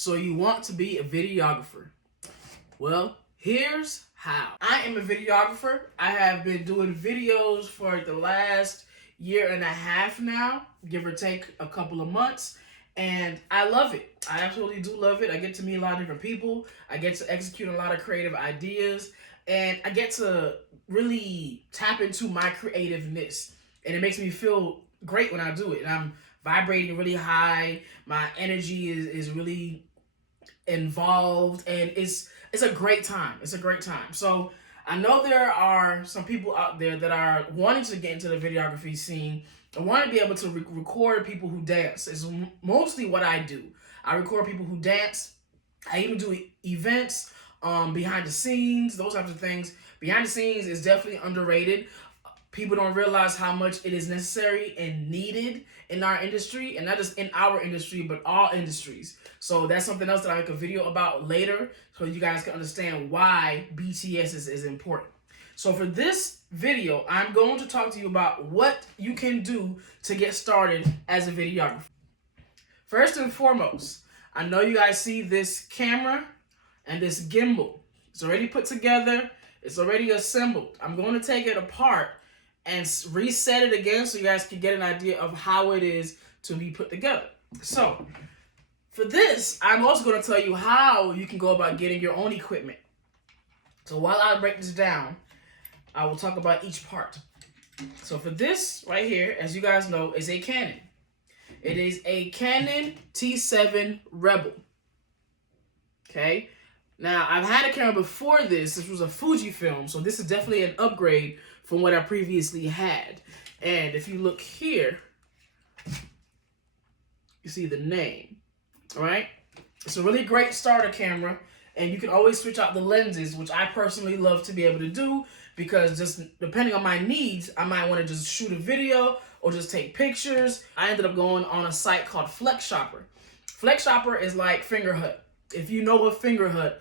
So you want to be a videographer? Well, here's how. I am a videographer. I have been doing videos for the last year and a half now, give or take a couple of months, and I love it. I absolutely do love it. I get to meet a lot of different people. I get to execute a lot of creative ideas, and I get to really tap into my creativeness, and it makes me feel great when I do it. And I'm vibrating really high. My energy is really involved, and it's a great time. It's a great time. So I know there are some people out there that are wanting to get into the videography scene and want to be able to record people who dance. It's mostly what I do. I record people who dance. I even do events, behind the scenes, those types of things. Behind the scenes is definitely underrated. People don't realize how much it is necessary and needed in our industry, and not just in our industry, but all industries. So that's something else that I'll make a video about later, so you guys can understand why BTS is important. So for this video, I'm going to talk to you about what you can do to get started as a videographer. First and foremost, I know you guys see this camera and this gimbal. It's already put together. It's already assembled. I'm going to take it apart and reset it again so you guys can get an idea of how it is to be put together. So for this, I'm also going to tell you how you can go about getting your own equipment. So while I break this down, I will talk about each part. So for this right here, as you guys know, is a Canon. It is a Canon T7 Rebel. Okay. Now, I've had a camera before this. This was a Fujifilm, so this is definitely an upgrade from what I previously had. And if you look here, you see the name, all right? It's a really great starter camera, and you can always switch out the lenses, which I personally love to be able to do, because just depending on my needs, I might want to just shoot a video or just take pictures. I ended up going on a site called FlexShopper. FlexShopper is like Fingerhut. If you know what Fingerhut,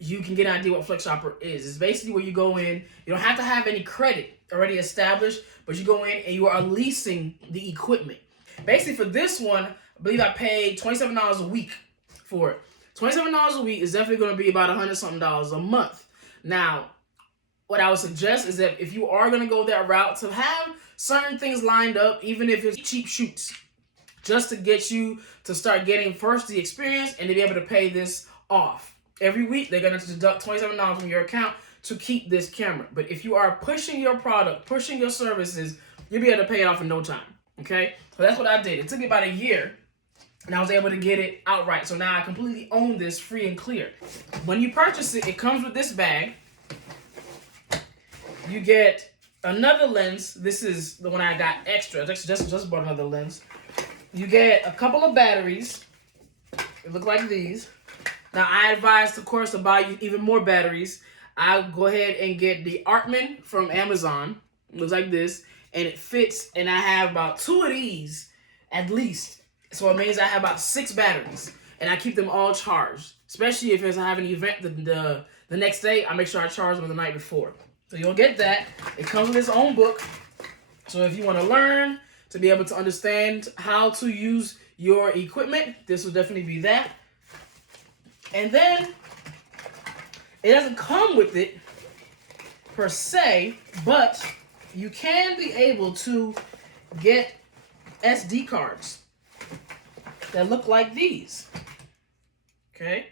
you can get an idea what FlexShopper is. It's basically where you go in, you don't have to have any credit already established, but you go in and you are leasing the equipment. Basically for this one, I believe I paid $27 a week for it. $27 a week is definitely going to be about $100-something a month. Now, what I would suggest is that if you are going to go that route, to have certain things lined up, even if it's cheap shoots, just to get you to start getting first the experience and to be able to pay this off. Every week, they're going to deduct $27 from your account to keep this camera. But if you are pushing your product, pushing your services, you'll be able to pay it off in no time, okay? So that's what I did. It took me about a year, and I was able to get it outright. So now I completely own this free and clear. When you purchase it, it comes with this bag. You get another lens. This is the one I got extra. I just bought another lens. You get a couple of batteries. They look like these. Now, I advise, of course, to buy you even more batteries. I'll go ahead and get the Artman from Amazon. It looks like this, and it fits, and I have about 2 of these at least. So it means I have about 6 batteries, and I keep them all charged. Especially if I have an event the next day, I make sure I charge them the night before. So you'll get that. It comes with its own book. So if you want to learn, to be able to understand how to use your equipment, this will definitely be that. And then, it doesn't come with it per se, but you can be able to get SD cards that look like these. Okay?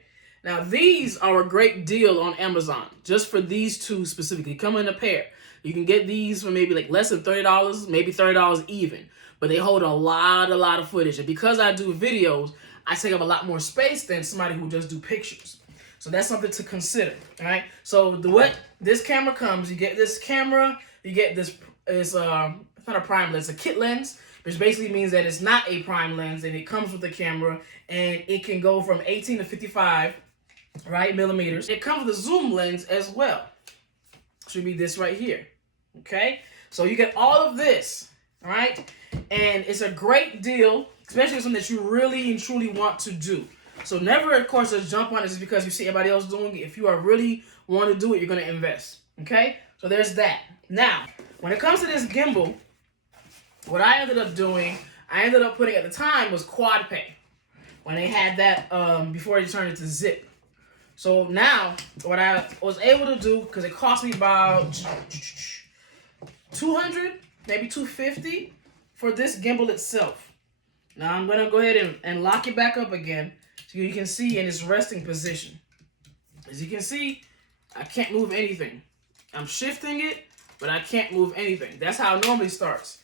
Now, these are a great deal on Amazon, just for these two specifically. Come in a pair. You can get these for maybe like less than $30, maybe $30 even. But they hold a lot of footage. And because I do videos, I take up a lot more space than somebody who just do pictures. So that's something to consider, all right? So what this camera comes, you get this camera, you get this, it's not a prime lens, it's a kit lens, which basically means that it's not a prime lens, and it comes with the camera, and it can go from 18 to 55, right, millimeters. It comes with a zoom lens as well. Should be this right here, okay? So you get all of this, all right? And it's a great deal, especially something that you really and truly want to do. So never, of course, just jump on it just because you see everybody else doing it. If you are really want to do it, you're going to invest. Okay? So there's that. Now, when it comes to this gimbal, what I ended up doing, I ended up putting at the time was quad pay. when they had that before they turned it to zip. So now what I was able to do, because it cost me about $200, maybe $250 for this gimbal itself. Now I'm gonna go ahead and lock it back up again so you can see in its resting position. As you can see, I can't move anything. I'm shifting it, but I can't move anything. That's how it normally starts.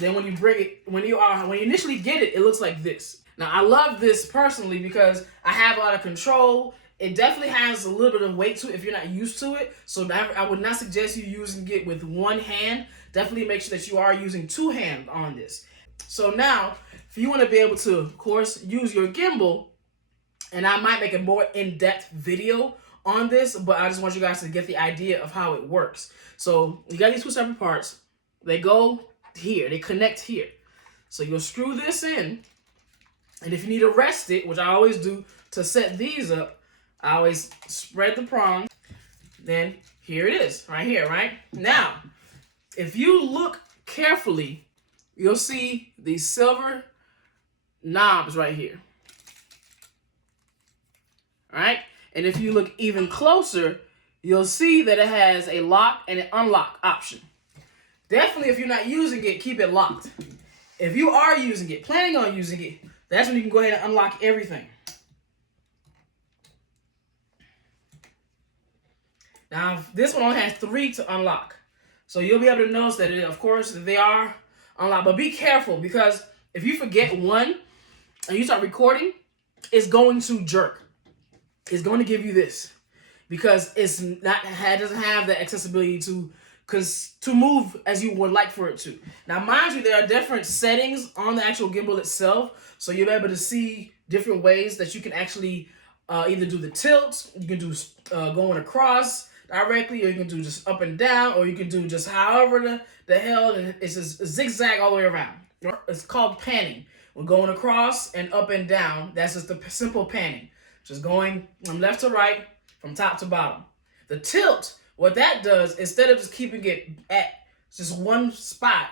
Then when you bring it, when you initially get it, it looks like this. Now I love this personally because I have a lot of control. It definitely has a little bit of weight to it if you're not used to it. So I would not suggest you using it with one hand. Definitely make sure that you are using two hands on this. So now, if you want to be able to, of course, use your gimbal, and I might make a more in-depth video on this, but I just want you guys to get the idea of how it works. So you got these two separate parts. They go here. They connect here. So you'll screw this in, and if you need to rest it, which I always do to set these up, I always spread the prongs. Then here it is, right here, right? Now, if you look carefully, you'll see these silver knobs right here. All right? And if you look even closer, you'll see that it has a lock and an unlock option. Definitely, if you're not using it, keep it locked. If you are using it, planning on using it, that's when you can go ahead and unlock everything. Now, this one only has 3 to unlock. So you'll be able to notice that, of course, they are unlocked. But be careful, because if you forget one and you start recording, it's going to jerk. It's going to give you this. Because it doesn't have the accessibility to move as you would like for it to. Now, mind you, there are different settings on the actual gimbal itself. So you'll be able to see different ways that you can actually either do the tilt, you can do going across directly, or you can do just up and down, or you can do just however the hell, and it's just zigzag all the way around. It's called panning. We're going across and up and down. That's just the simple panning. Just going from left to right, from top to bottom. The tilt, what that does, instead of just keeping it at just one spot,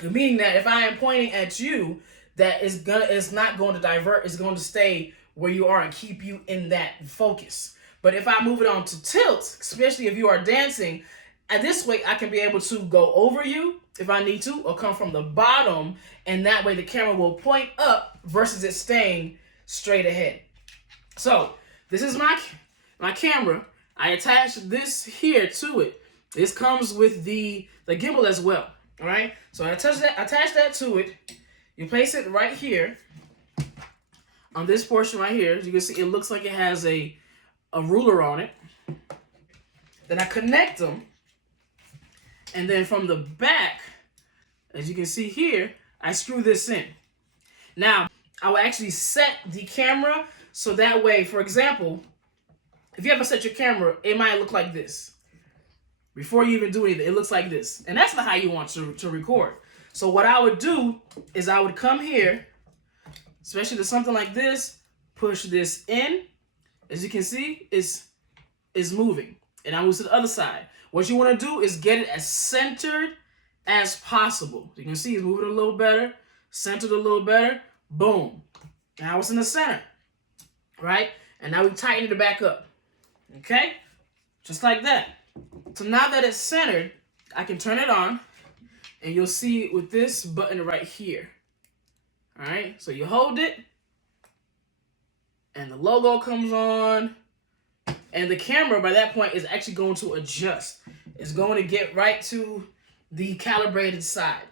meaning that if I am pointing at you, that it's not going to divert, it's going to stay where you are and keep you in that focus. But if I move it on to tilt, especially if you are dancing, and this way I can be able to go over you if I need to, or come from the bottom, and that way the camera will point up versus it staying straight ahead. So this is my camera. I attached this here to it. This comes with the gimbal as well. All right. So I attach that to it. You place it right here on this portion right here. As you can see, it looks like it has a ruler on it. Then I connect them, and then from the back, as you can see here, I screw this in. Now, I will actually set the camera so that way, for example, if you ever set your camera, it might look like this. Before you even do anything, it looks like this. And that's not how you want to record. So what I would do is I would come here, especially to something like this, push this in. As you can see, it's moving. And I move to the other side. What you want to do is get it as centered as possible. You can see it's moving a little better, centered a little better. Boom. Now it's in the center, right? And now we tighten it back up. Okay? Just like that. So now that it's centered, I can turn it on, and you'll see with this button right here. All right? So you hold it, and the logo comes on, and the camera by that point is actually going to adjust. It's going to get right to the calibrated side.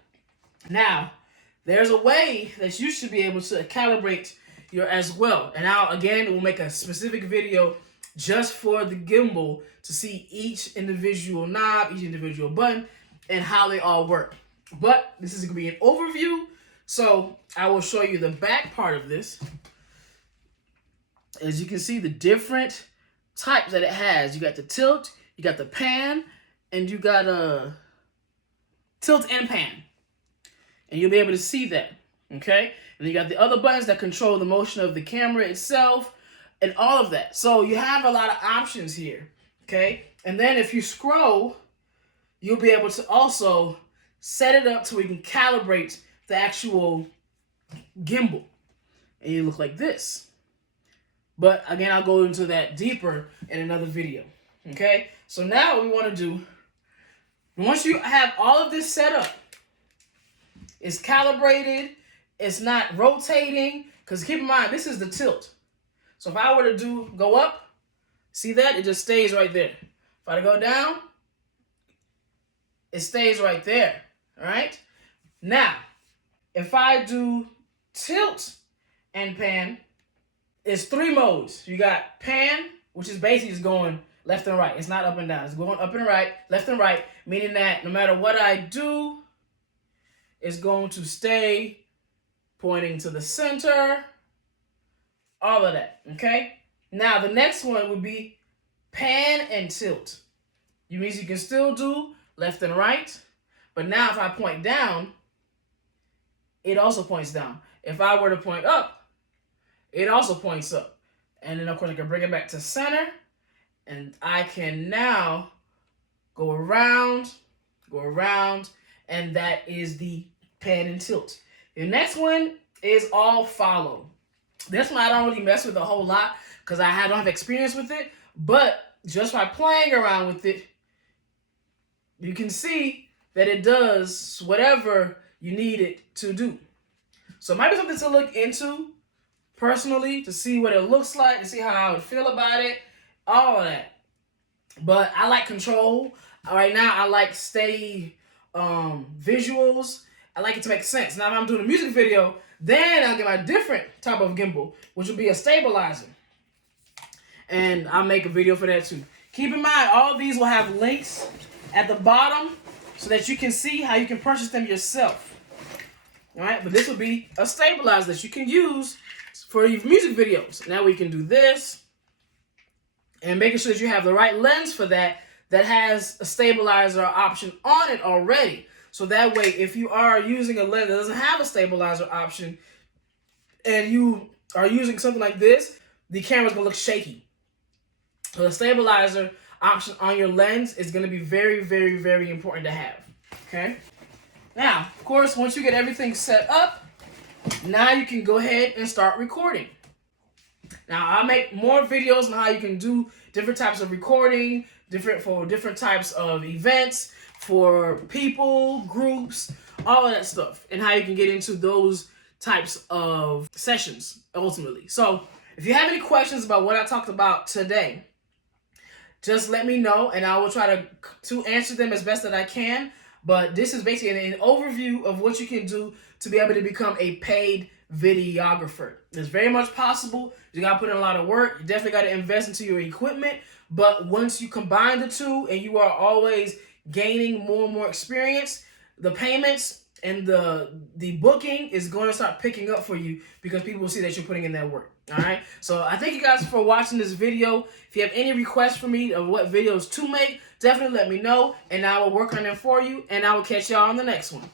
Now, there's a way that you should be able to calibrate your as well. And now, again, we'll make a specific video just for the gimbal to see each individual knob, each individual button, and how they all work. But this is going to be an overview, so I will show you the back part of this. As you can see, the different types that it has. You got the tilt, you got the pan, and you got a tilt and pan. And you'll be able to see that, okay? And you got the other buttons that control the motion of the camera itself and all of that. So you have a lot of options here, okay? And then if you scroll, you'll be able to also set it up so we can calibrate the actual gimbal. and you look like this. But again, I'll go into that deeper in another video. Okay, so now what we want to do, once you have all of this set up, it's calibrated, it's not rotating, because keep in mind, this is the tilt. So if I were to go up, see that? It just stays right there. If I go down, it stays right there. All right? Now, if I do tilt and pan, it's 3 modes. You got pan, which is basically just going left and right. It's not up and down. It's going up and right, left and right, meaning that no matter what I do, it's going to stay pointing to the center, all of that, okay? Now, the next one would be pan and tilt. You means you can still do left and right, but now if I point down, it also points down. If I were to point up, it also points up. And then, of course, I can bring it back to center, and I can now go around, and that is the pan and tilt. The next one is all follow. This one I don't really mess with a whole lot because I don't have experience with it, but just by playing around with it, you can see that it does whatever you need it to do. So it might be something to look into personally, to see what it looks like, to see how I would feel about it, all of that. But I like control. Right now, I like steady visuals. I like it to make sense. Now, if I'm doing a music video, then I'll get my different type of gimbal, which will be a stabilizer. And I'll make a video for that too. Keep in mind, all of these will have links at the bottom so that you can see how you can purchase them yourself. All right, but this will be a stabilizer that you can use for your music videos. Now we can do this and making sure that you have the right lens for that has a stabilizer option on it already. So that way, if you are using a lens that doesn't have a stabilizer option and you are using something like this, the camera's gonna look shaky. So the stabilizer option on your lens is gonna be very, very, very important to have, okay? Now, of course, once you get everything set up, now you can go ahead and start recording. Now, I'll make more videos on how you can do different types of recording, for different types of events, for people, groups, all of that stuff, and how you can get into those types of sessions, ultimately. So, if you have any questions about what I talked about today, just let me know, and I will try to answer them as best that I can. But this is basically an overview of what you can do to be able to become a paid videographer. It's very much possible. You got to put in a lot of work. You definitely got to invest into your equipment. But once you combine the two and you are always gaining more and more experience, the payments and the booking is going to start picking up for you because people will see that you're putting in that work. All right. So I thank you guys for watching this video. If you have any requests for me of what videos to make, definitely let me know and I will work on them for you, and I will catch y'all on the next one.